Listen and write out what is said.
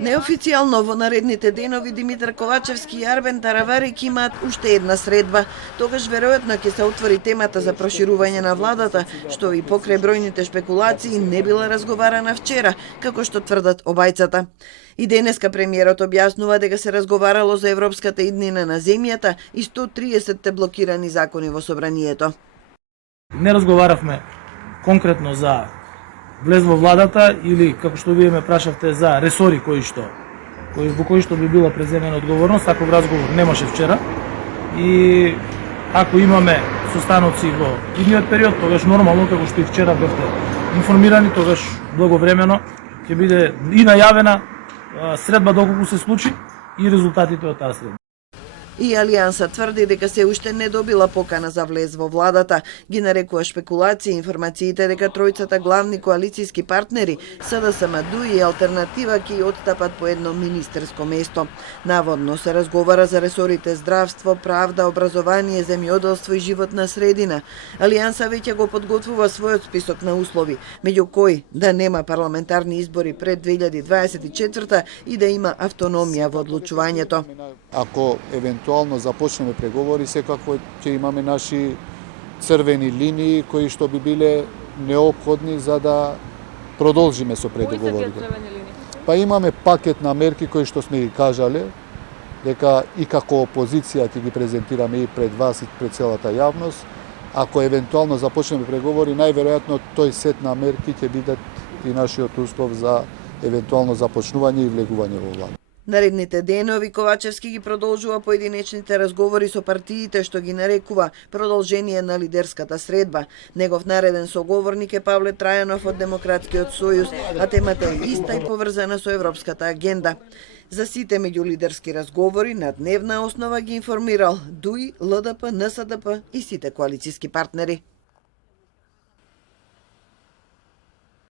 Неофицијално во наредните денови Димитар Ковачевски и Арбен Таравари ќе имаат уште една средба. Тогаш веројатно ќе се отвори темата за проширување на владата, што и покрај бројните шпекулации не била разговарана вчера, како што тврдат обајцата. И денеска премиерот објаснува дека се разговарало за европската иднина на земјата и 130 блокирани закони во собранието. Не разговаравме конкретно за влез во владата или, како што вие ме прашавте, за ресори во кои што би била преземена одговорност. Таков разговор немаше вчера. И ако имаме состаноци во идниот период, тогаш нормално, како што и вчера бевте информирани, тогаш благовремено ќе биде и најавена средба доколку се случи и резултатите од таа средба. И Алијанса тврди дека се уште не добила покана за влез во владата. Ги нарекува шпекулации информациите дека тројцата главни коалицијски партнери, СДСМ, ДУИ и Алтернатива ќе отстапат по едно министерско место. Наводно се разговара за ресорите здравство, правда, образование, земјоделство и животна средина. Алијанса веќе го подготвува својот список на услови, меѓу кои да нема парламентарни избори пред 2024 и да има автономија во одлучувањето. Ако евентуално започнеме преговори, секако ќе имаме наши црвени линии кои што би биле неопходни за да продолжиме со преговорите. Па имаме пакет на мерки кои што сме ги кажале, дека и како опозиција ќе ги презентираме и пред вас и пред целата јавност. Ако евентуално започнеме преговори, најверојатно тој сет на мерки ќе бидат и нашиот услов за евентуално започнување и влегување во влада. Наредните денови Ковачевски ги продолжува поединечните разговори со партиите, што ги нарекува продолжение на лидерската средба. Негов нареден соговорник е Павле Трајанов од Демократскиот сојуз, а темата е иста и поврзана со европската агенда. За сите меѓулидерски разговори на дневна основа ги информирал ДУИ, ЛДП, НСДП и сите коалицијски партнери.